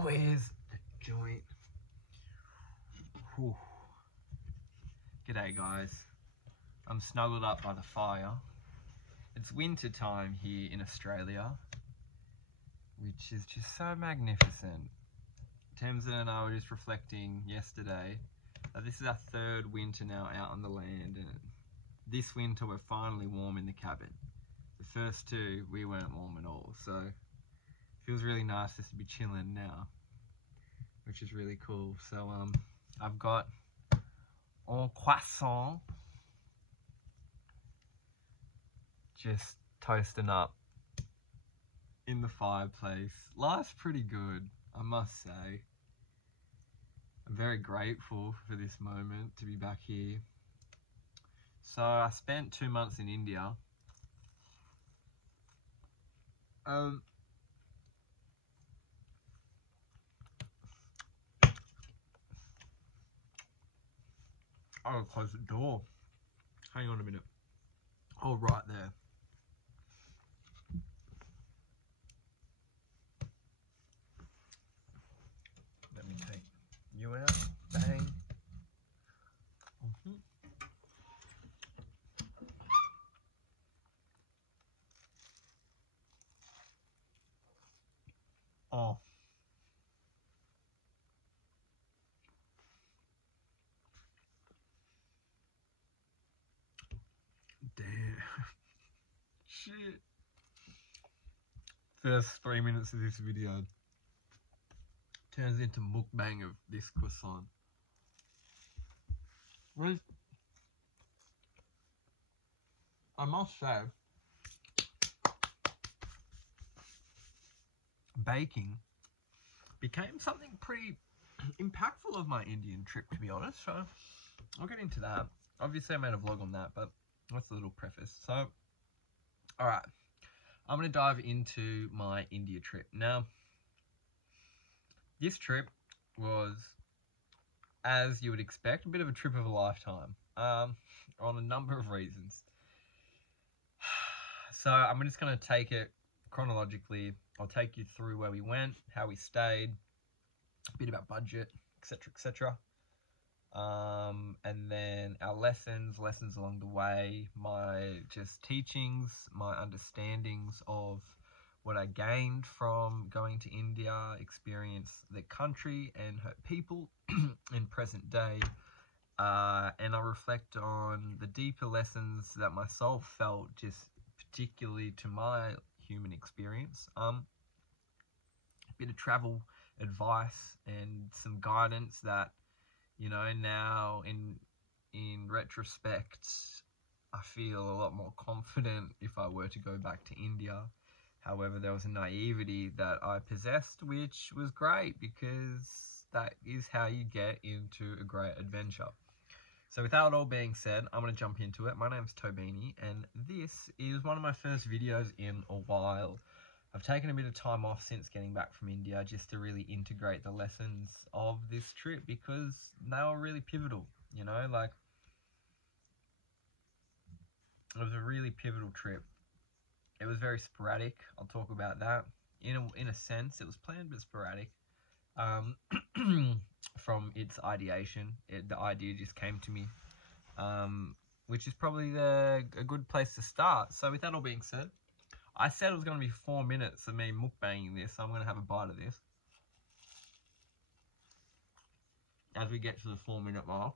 Where's the joint? Whew. G'day guys. I'm snuggled up by the fire. It's winter time here in Australia, which is just so magnificent. Tamsin and I were just reflecting yesterday that this is our third winter now out on the land, and this winter we're finally warm in the cabin. The first two we weren't warm at all, so it feels really nice just to be chilling now, which is really cool. So I've got un croissant just toasting up in the fireplace. Life's pretty good, I must say. I'm very grateful for this moment to be back here. So I spent 2 months in India. I'll close the door. Hang on a minute. Oh, right there. Let me take you out. Bang. Oh. Damn. Shit. First 3 minutes of this video turns into mukbang of this croissant. I must say, baking became something pretty impactful of my Indian trip, to be honest, so I'll get into that. Obviously I made a vlog on that, but that's a little preface. So, alright, I'm going to dive into my India trip. Now, this trip was, as you would expect, a bit of a trip of a lifetime, on a number of reasons. So I'm just going to take it chronologically. I'll take you through where we went, how we stayed, a bit about budget, etc., etc. And then our lessons along the way, my just teachings, my understandings of what I gained from going to India, experience the country and her people in present day, and I'll reflect on the deeper lessons that my soul felt, just particularly to my human experience. A bit of travel advice and some guidance that, you know, now in retrospect, I feel a lot more confident if I were to go back to India. However, there was a naivety that I possessed, which was great, because that is how you get into a great adventure. So without all being said, I'm going to jump into it. My name's TOBINI, and this is one of my first videos in a while. I've taken a bit of time off since getting back from India just to really integrate the lessons of this trip, because they were really pivotal, you know, like, it was a really pivotal trip. It was very sporadic. I'll talk about that. In a sense, it was planned but sporadic. From its ideation, the idea just came to me, which is probably a good place to start. So with that all being said, I said it was going to be 4 minutes of me mukbanging this, so I'm going to have a bite of this as we get to the 4-minute mark.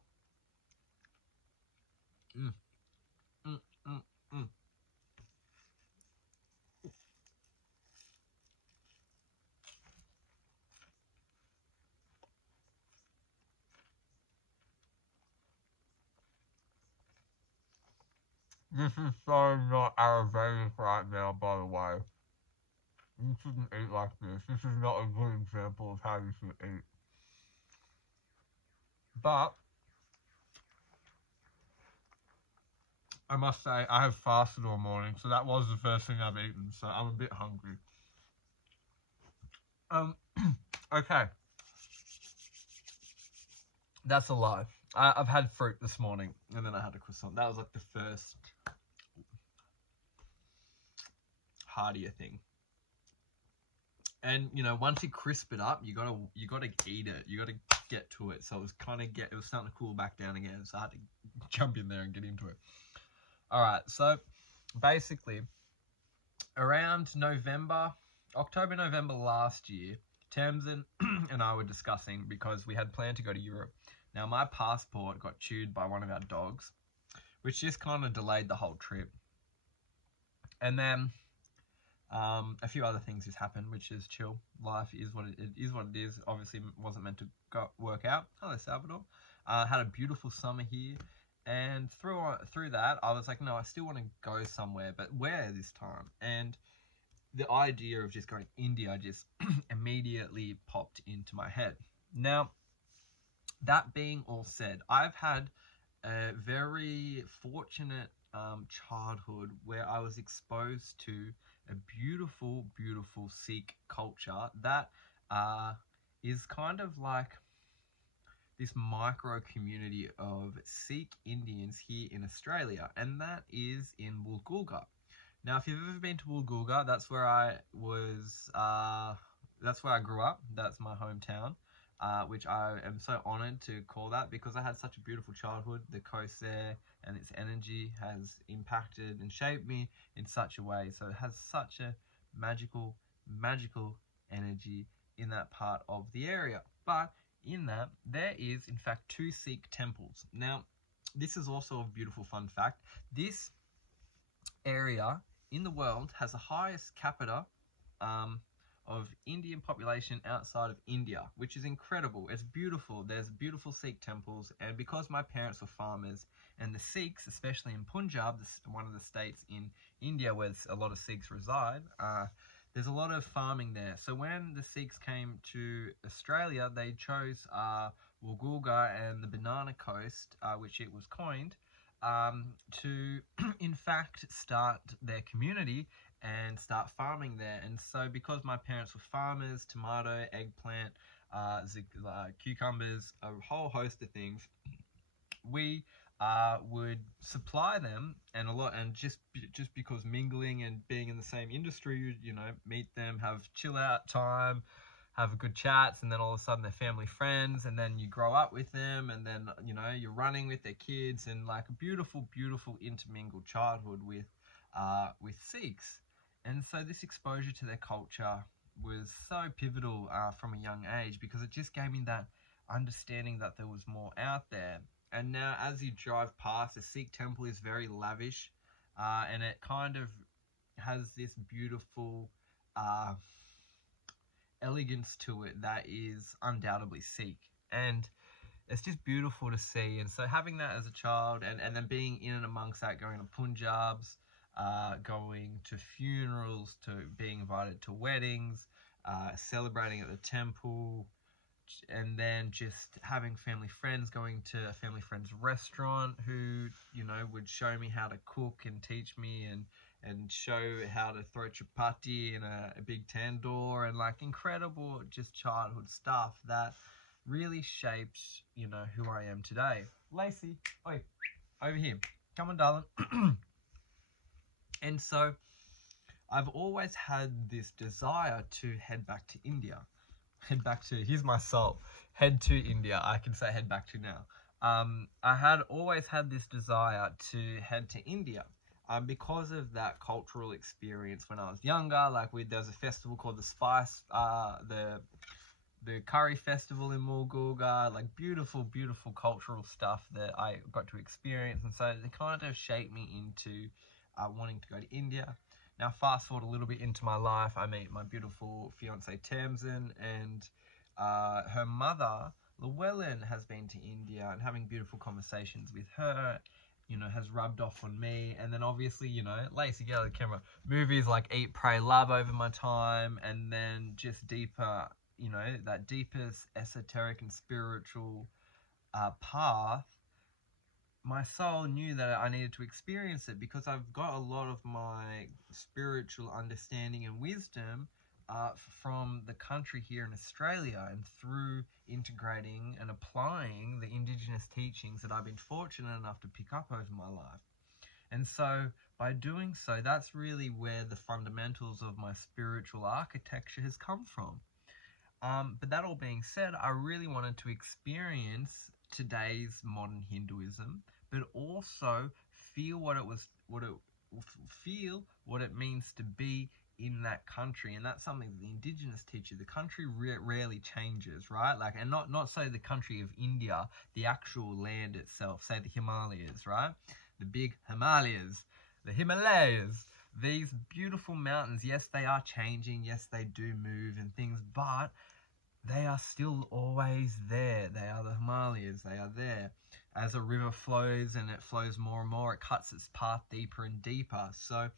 This is so not Ayurvedic right now, by the way. You shouldn't eat like this. This is not a good example of how you should eat. But I must say, I have fasted all morning, so that was the first thing I've eaten, so I'm a bit hungry. Okay. That's a lie. I've had fruit this morning, and then I had a croissant. That was like the first heartier thing. And once you crisp it up, you gotta eat it. You gotta get to it. So it was starting to cool back down again. So I had to jump in there and get into it. All right. So basically, around October, November last year, Tamsin and I were discussing because we had planned to go to Europe. Now my passport got chewed by one of our dogs, which just kind of delayed the whole trip. And then a few other things just happened, which is chill. Life is what it is. Obviously, wasn't meant to work out. Hello, Salvador. Had a beautiful summer here, and through that, I was like, no, I still want to go somewhere, but where this time? And the idea of just going to India just immediately popped into my head. Now, that being all said, I've had a very fortunate childhood where I was exposed to a beautiful, beautiful Sikh culture that is kind of like this micro community of Sikh Indians here in Australia, and that is in Woolgoolga. Now, if you've ever been to Woolgoolga, that's where I was. That's where I grew up. That's my hometown. Which I am so honoured to call that because I had such a beautiful childhood. The coast there and its energy has impacted and shaped me in such a way. So it has such a magical energy in that part of the area. But in that, there is in fact 2 Sikh temples. Now, this is also a beautiful fun fact. This area in the world has the highest capita of Indian population outside of India, which is incredible. It's beautiful. There's beautiful Sikh temples, and because my parents were farmers, and the Sikhs, especially in Punjab, one of the states in India where a lot of Sikhs reside, there's a lot of farming there. So when the Sikhs came to Australia, they chose Woolgoolga and the Banana Coast, which it was coined, to in fact start their community and start farming there. And so because my parents were farmers, tomato, eggplant, cucumbers, a whole host of things, we would supply them and a lot. And just because mingling and being in the same industry, meet them, have chill out time, have good chats, and then all of a sudden they're family friends, and then you grow up with them, and then you're running with their kids, and like a beautiful intermingled childhood with Sikhs. And so this exposure to their culture was so pivotal from a young age, because it just gave me that understanding that there was more out there. And now as you drive past, the Sikh temple is very lavish, and it kind of has this beautiful elegance to it that is undoubtedly Sikh. And it's just beautiful to see. And so having that as a child, and then being in and amongst that, going to Punjabs, going to funerals, to being invited to weddings, celebrating at the temple, and then just having family friends, going to a family friend's restaurant who, would show me how to cook and teach me and show how to throw chapati in a big tandoor, and like incredible just childhood stuff that really shaped, who I am today. Lacey, oi, over here. Come on, darling. And so I've always had this desire to head back to India. Here's my soul. Head to India. I can say head back to now. I had always had this desire to head to India. Because of that cultural experience when I was younger. Like there was a festival called the Spice, the curry festival in Woolgoolga, like beautiful cultural stuff that I got to experience. And so it kind of shaped me into wanting to go to India. Now fast forward a little bit into my life, I meet my beautiful fiance Tamsin, and her mother Llewellyn has been to India, and having beautiful conversations with her, has rubbed off on me. And then obviously, Lacey, get out of the camera, movies like Eat, Pray, Love over my time, and then just deeper, that deepest esoteric and spiritual path. My soul knew that I needed to experience it, because I've got a lot of my spiritual understanding and wisdom from the country here in Australia, and through integrating and applying the Indigenous teachings that I've been fortunate enough to pick up over my life. And so by doing so, that's really where the fundamentals of my spiritual architecture has come from. But that all being said, I really wanted to experience today's modern Hinduism, but also feel what it means to be in that country. And that's something that the indigenous teach you. The country rarely changes, right? Like, and not say the country of India, the actual land itself, say the Himalayas, right? The big Himalayas, the Himalayas, these beautiful mountains. Yes, they are changing. Yes, they do move and things, but they are still always there. They are the Himalayas. They are there. As a river flows and it flows more and more, it cuts its path deeper and deeper. So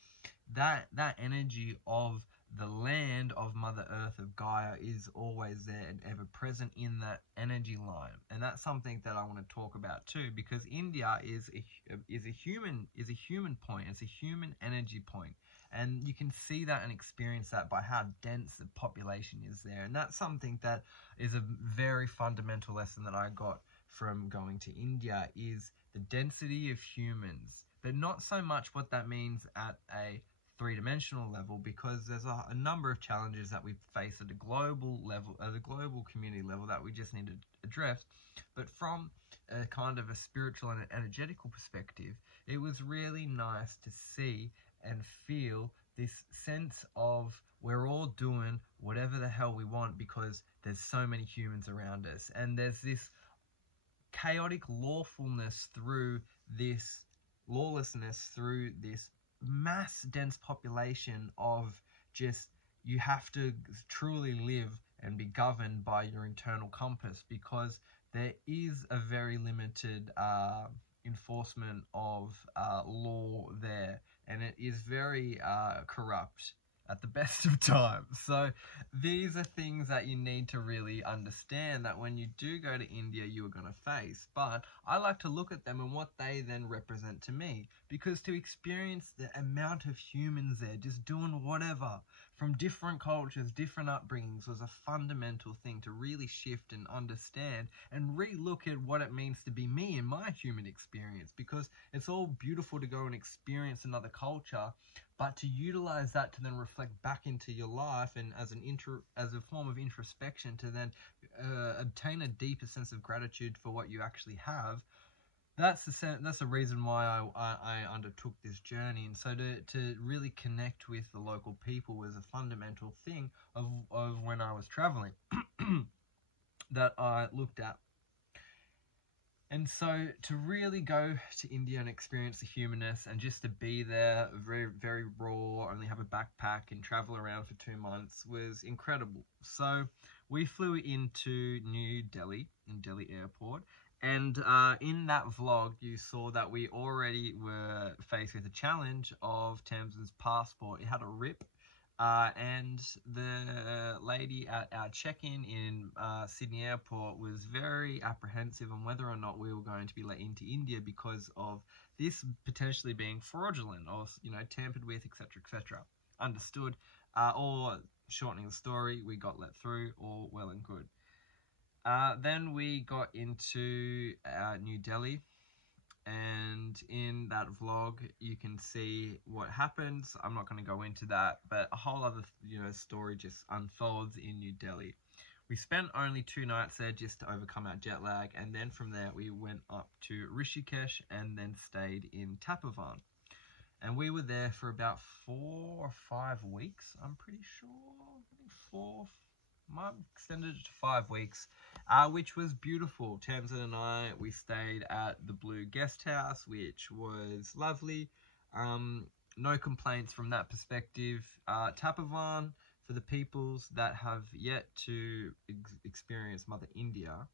that energy of the land of Mother Earth, of Gaia, is always there and ever present in that energy line. And that's something that I want to talk about too, because India is a human point. It's a human energy point. And you can see that and experience that by how dense the population is there. And that's something that is a very fundamental lesson that I got from going to India, is the density of humans, but not so much what that means at a three-dimensional level, because there's a number of challenges that we face at a global level, at a global community level, that we just need to address. But from a kind of a spiritual and an energetical perspective, it was really nice to see and feel this sense of we're all doing whatever the hell we want because there's so many humans around us, and there's this chaotic lawfulness through this lawlessness, through this mass dense population of just, you have to truly live and be governed by your internal compass, because there is a very limited enforcement of law there, and it is very corrupt at the best of times. So these are things that you need to really understand, that when you do go to India, you are going to face. But I like to look at them and what they then represent to me, because to experience the amount of humans there just doing whatever from different cultures, different upbringings, was a fundamental thing to really shift and understand and re-look at what it means to be me in my human experience. Because it's all beautiful to go and experience another culture, but to utilize that to then reflect back into your life, and as a form of introspection, to then obtain a deeper sense of gratitude for what you actually have. That's the reason why I undertook this journey. And so to really connect with the local people was a fundamental thing of when I was traveling that I looked at. And so to really go to India and experience the humanness, and just to be there very, very raw, only have a backpack and travel around for 2 months, was incredible. So we flew into New Delhi, in Delhi airport. And in that vlog, you saw that we already were faced with a challenge of Tamsin's passport. It had a rip. And the lady at our check-in in Sydney airport was very apprehensive on whether or not we were going to be let into India because of this potentially being fraudulent or, tampered with, etc., etc. Understood. Or shortening the story, we got let through, all well and good. Then we got into New Delhi, and in that vlog you can see what happens. I'm not going to go into that, but a whole other story just unfolds in New Delhi. We spent only 2 nights there just to overcome our jet lag, and then from there we went up to Rishikesh and then stayed in Tapovan. And we were there for about 4 or 5 weeks, I'm pretty sure. Might extended it to 5 weeks, which was beautiful. Tamsin and I, we stayed at the Blue Guest House, which was lovely. No complaints from that perspective. Tapovan, for the peoples that have yet to experience Mother India,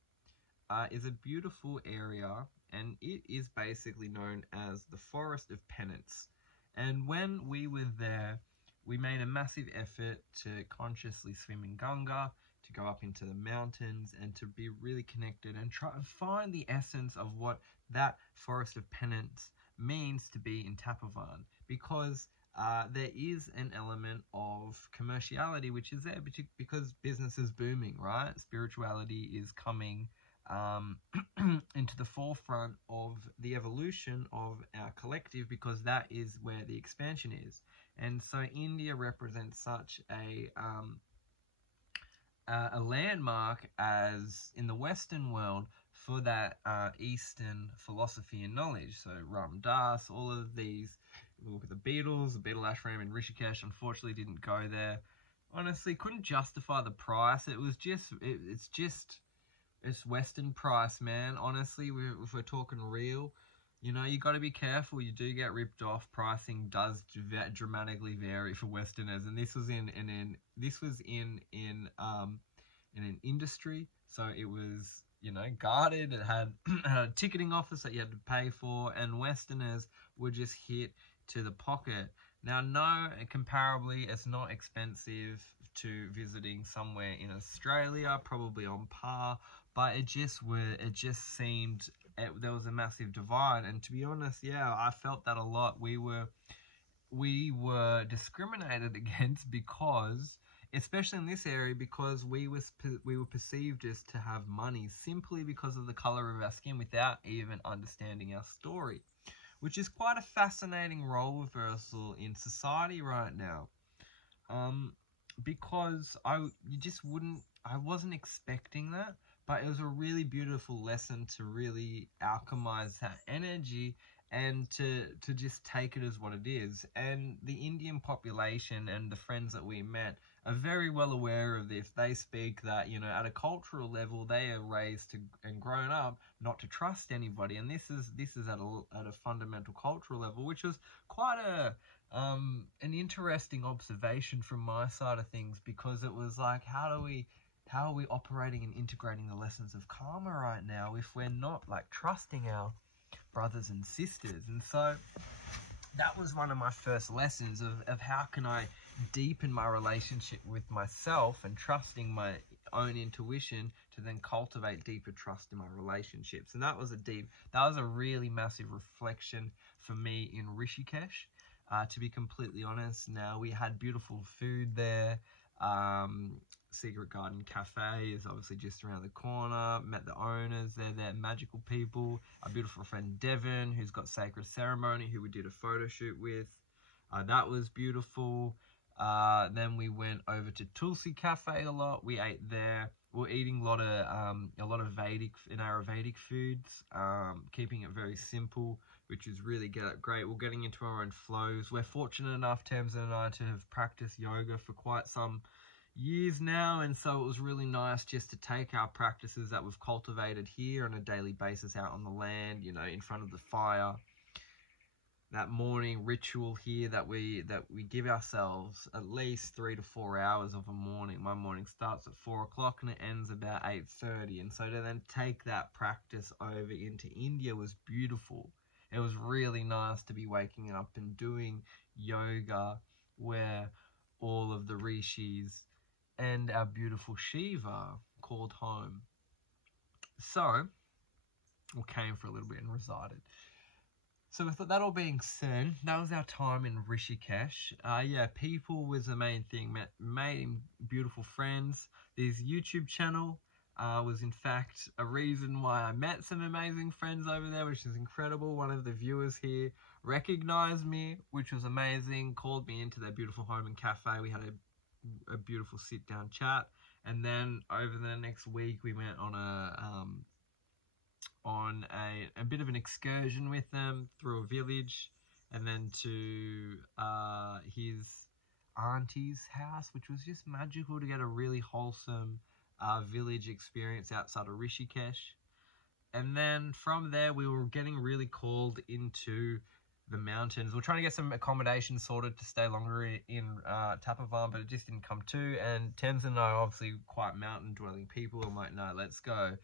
is a beautiful area, and it is basically known as the Forest of Penance. And when we were there, we made a massive effort to consciously swim in Ganga, to go up into the mountains, and to be really connected and try and find the essence of what that Forest of Penance means to be in Tapovan. Because there is an element of commerciality which is there, because business is booming, right? Spirituality is coming into the forefront of the evolution of our collective, because that is where the expansion is. And so India represents such a landmark as in the Western world for that Eastern philosophy and knowledge. So Ram Dass, all of these. We look at the Beatles, the Beatle ashram in Rishikesh. Unfortunately, didn't go there. Honestly, couldn't justify the price. It was just, it's Western price, man. Honestly, if we're talking real, you know, you got to be careful. You do get ripped off. Pricing does dramatically vary for Westerners, and this was in an industry, so it was, you know, guarded. It had a ticketing office that you had to pay for, and Westerners were just hit to the pocket. Now, no, comparably, it's not expensive to visiting somewhere in Australia, probably on par, but it just seemed there was a massive divide. And to be honest, yeah, I felt that a lot. We were discriminated against because, especially in this area, because we were perceived as to have money simply because of the color of our skin, without even understanding our story, which is quite a fascinating role reversal in society right now. Because I wasn't expecting that, but it was a really beautiful lesson to really alchemize that energy and to just take it as what it is. And the Indian population and the friends that we met are very well aware of this. They speak that, you know, at a cultural level, they are raised to and grown up not to trust anybody. And this is at a fundamental cultural level, which was quite an interesting observation from my side of things, because it was like, how are we operating and integrating the lessons of karma right now if we're not like trusting our brothers and sisters? And so that was one of my first lessons of how can I deepen my relationship with myself and trusting my own intuition to then cultivate deeper trust in my relationships. And that was a really massive reflection for me in Rishikesh. To be completely honest, now we had beautiful food there. Secret Garden Cafe is obviously just around the corner. Met the owners. They're magical people. Our beautiful friend Devon, who's got Sacred Ceremony, who we did a photo shoot with. That was beautiful. Then we went over to Tulsi Cafe a lot. We ate there. We're eating a lot of Vedic and Ayurvedic foods, keeping it very simple, which is really great. We're getting into our own flows. We're fortunate enough, Tamsin and I, to have practiced yoga for quite some years now, and so it was really nice just to take our practices that we've cultivated here on a daily basis out on the land, you know, in front of the fire. That morning ritual here that we give ourselves at least 3 to 4 hours of a morning. My morning starts at 4 o'clock and it ends about 8:30. And so to then take that practice over into India was beautiful. It was really nice to be waking up and doing yoga where all of the rishis and our beautiful Shiva called home. So, we came for a little bit and resided. So with that all being said, that was our time in Rishikesh. Yeah, people was the main thing. Made beautiful friends. This YouTube channel was in fact a reason why I met some amazing friends over there, which is incredible. One of the viewers here recognized me, which was amazing, called me into their beautiful home and cafe. We had a beautiful sit-down chat. And then over the next week, we went on a bit of an excursion with them through a village, and then to his auntie's house, which was just magical to get a really wholesome village experience outside of Rishikesh. And then from there, we were getting really called into the mountains. We're trying to get some accommodation sorted to stay longer in Tapavan, but it just didn't come to. And Thames and I are obviously quite mountain-dwelling people. I'm like, no, let's go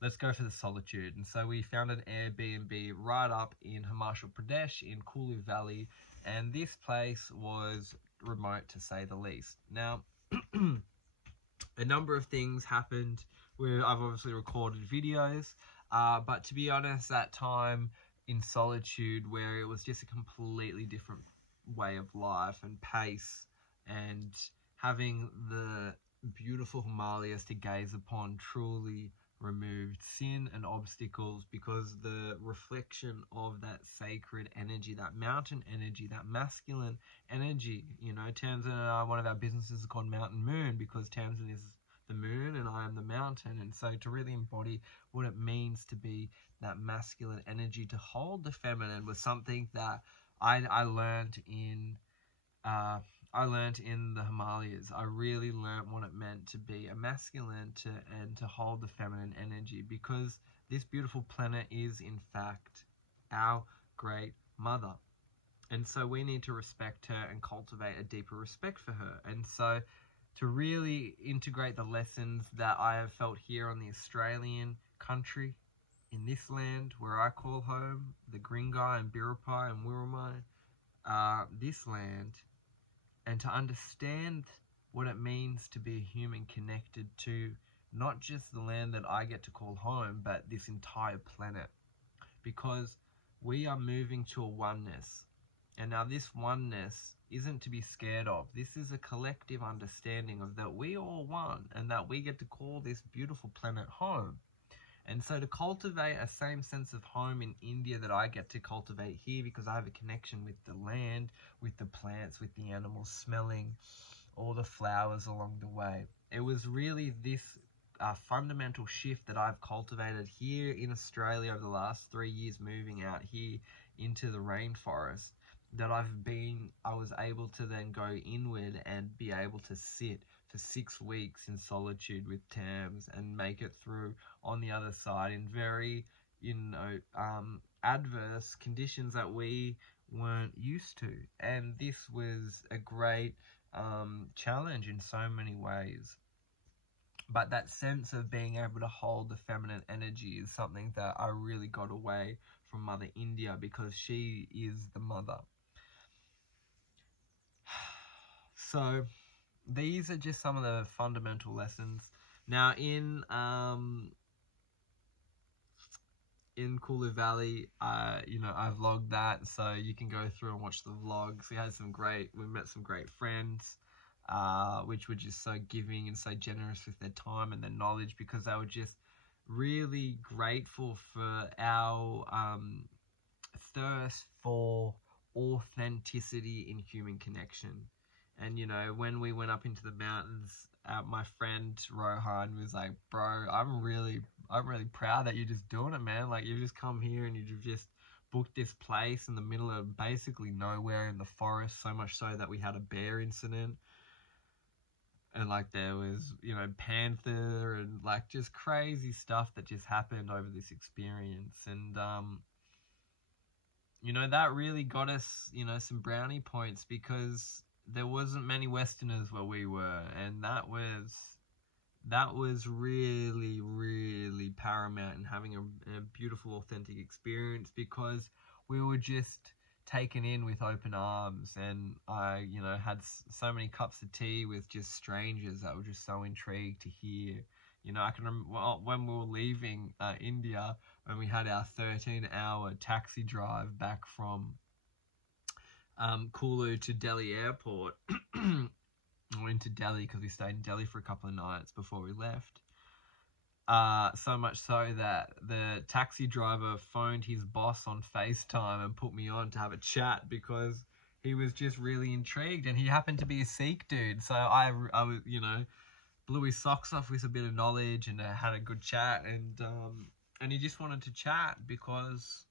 for the solitude. And so we found an Airbnb right up in Himachal Pradesh in Kulu Valley, and this place was remote to say the least. Now, a number of things happened where I've obviously recorded videos, but to be honest, that time in solitude where it was just a completely different way of life and pace, and having the beautiful Himalayas to gaze upon truly removed sin and obstacles, because the reflection of that sacred energy, that mountain energy, that masculine energy, you know, Tamsin and I, one of our businesses is called Mountain Moon, because Tamsin is the moon and I am the mountain. And so to really embody what it means to be that masculine energy, to hold the feminine, was something that I learned in the Himalayas. I really learned what it meant to be a masculine and to hold the feminine energy, because this beautiful planet is in fact our great mother. And so we need to respect her and cultivate a deeper respect for her. And so to really integrate the lessons that I have felt here on the Australian country, in this land where I call home, the Gringai and Biripi and Wirramai, this land, and to understand what it means to be a human connected to not just the land that I get to call home, but this entire planet. Because we are moving to a oneness. And now this oneness isn't to be scared of. This is a collective understanding of that we all one, and that we get to call this beautiful planet home. And so to cultivate a same sense of home in India that I get to cultivate here, because I have a connection with the land, with the plants, with the animals, smelling all the flowers along the way. It was really this fundamental shift that I've cultivated here in Australia over the last 3 years, moving out here into the rainforest, that I was able to then go inward and be able to sit for 6 weeks in solitude with Tams and make it through on the other side in very, adverse conditions that we weren't used to. And this was a great challenge in so many ways. But that sense of being able to hold the feminine energy is something that I really got away from Mother India, because she is the mother. So these are just some of the fundamental lessons. Now in Kulu Valley, I vlogged that, so you can go through and watch the vlogs. We met some great friends, which were just so giving and so generous with their time and their knowledge, because they were just really grateful for our thirst for authenticity in human connection. And when we went up into the mountains, my friend Rohan was like, "Bro, I'm really proud that you're just doing it, man. Like, you've just come here and you've just booked this place in the middle of basically nowhere in the forest, so much so that we had a bear incident. And like there was, panther and like just crazy stuff that just happened over this experience. And that really got us, some brownie points, because there wasn't many Westerners where we were, and that was really, really paramount in having a beautiful, authentic experience, because we were just taken in with open arms. And I, had so many cups of tea with just strangers that were just so intrigued to hear. I can remember when we were leaving India, when we had our 13-hour taxi drive back from Kulu to Delhi airport. We went to Delhi because we stayed in Delhi for a couple of nights before we left. So much so that the taxi driver phoned his boss on FaceTime and put me on to have a chat, because he was just really intrigued, and he happened to be a Sikh dude. So I was, blew his socks off with a bit of knowledge and had a good chat, and he just wanted to chat because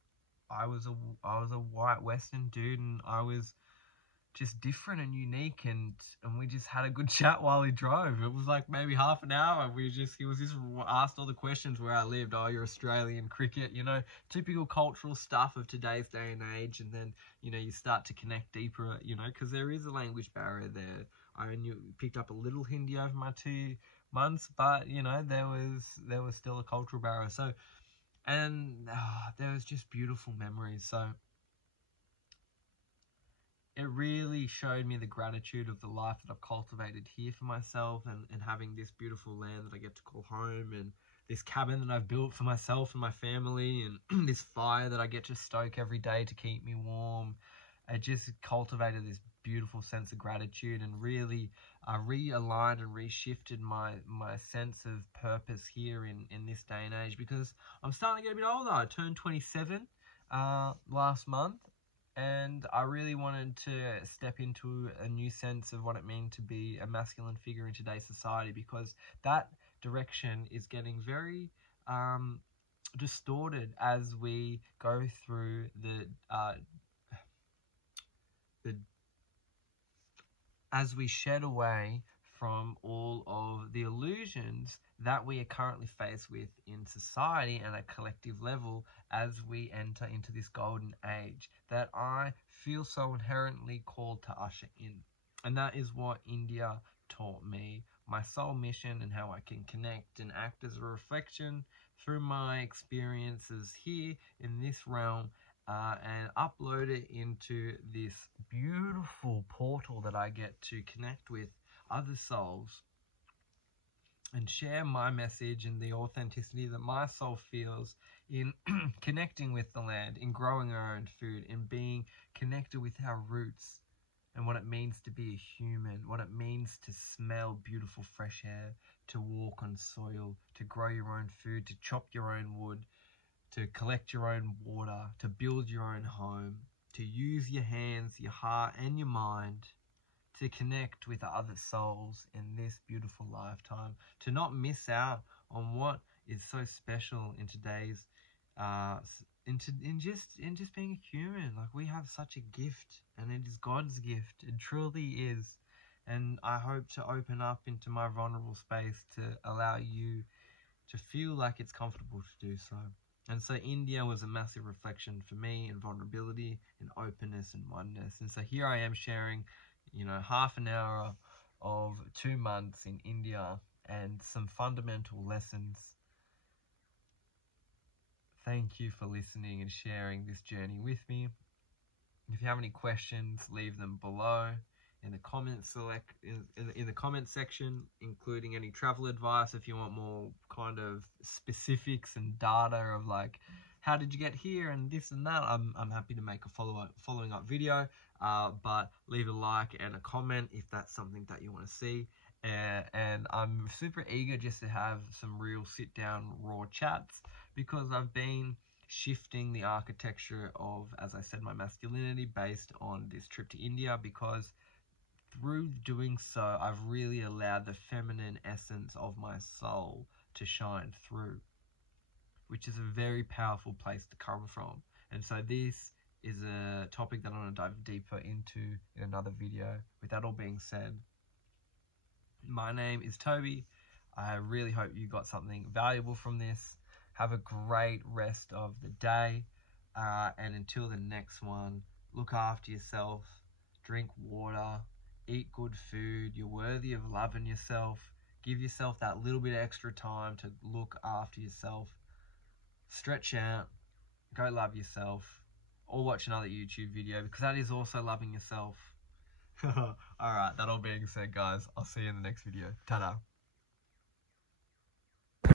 I was a white Western dude, and I was just different and unique, and we just had a good chat while he drove. It was like maybe half an hour. He was just asked all the questions where I lived. Oh, you're Australian, cricket, typical cultural stuff of today's day and age. And then, you start to connect deeper, because there is a language barrier there. I picked up a little Hindi over my 2 months, but, there was still a cultural barrier. So, and there was just beautiful memories. So it really showed me the gratitude of the life that I've cultivated here for myself, and having this beautiful land that I get to call home, and this cabin that I've built for myself and my family, and this fire that I get to stoke every day to keep me warm. It just cultivated this beautiful sense of gratitude, and really realigned and reshifted my sense of purpose here in this day and age, because I'm starting to get a bit older. I turned 27 last month, and I really wanted to step into a new sense of what it means to be a masculine figure in today's society, because that direction is getting very distorted as we go through as we shed away from all of the illusions that we are currently faced with in society and at collective level as we enter into this golden age that I feel so inherently called to usher in. And that is what India taught me, my soul mission, and how I can connect and act as a reflection through my experiences here in this realm, and upload it into this beautiful portal that I get to connect with other souls and share my message and the authenticity that my soul feels in connecting with the land, in growing our own food, in being connected with our roots and what it means to be a human, what it means to smell beautiful fresh air, to walk on soil, to grow your own food, to chop your own wood, to collect your own water, to build your own home, to use your hands, your heart, and your mind to connect with other souls in this beautiful lifetime, to not miss out on what is so special in today's, in just being a human. Like, we have such a gift, and it is God's gift. It truly is. And I hope to open up into my vulnerable space to allow you to feel like it's comfortable to do so. And so India was a massive reflection for me in vulnerability, in openness and oneness. And so here I am sharing, half an hour of 2 months in India and some fundamental lessons. Thank you for listening and sharing this journey with me. If you have any questions, leave them below in the in the comment section, including any travel advice. If you want more kind of specifics and data of like, how did you get here and this and that, I'm happy to make a following up video. But leave a like and a comment if that's something that you want to see. And I'm super eager just to have some real sit down raw chats, because I've been shifting the architecture of, as I said, my masculinity based on this trip to India, because through doing so, I've really allowed the feminine essence of my soul to shine through, which is a very powerful place to come from. And so this is a topic that I want to dive deeper into in another video. With that all being said, my name is Toby. I really hope you got something valuable from this. Have a great rest of the day. And until the next one, look after yourself, drink water, eat good food. You're worthy of loving yourself. Give yourself that little bit of extra time to look after yourself. Stretch out, go love yourself, or watch another YouTube video, because that is also loving yourself. Alright, that all being said, guys, I'll see you in the next video. Ta-da.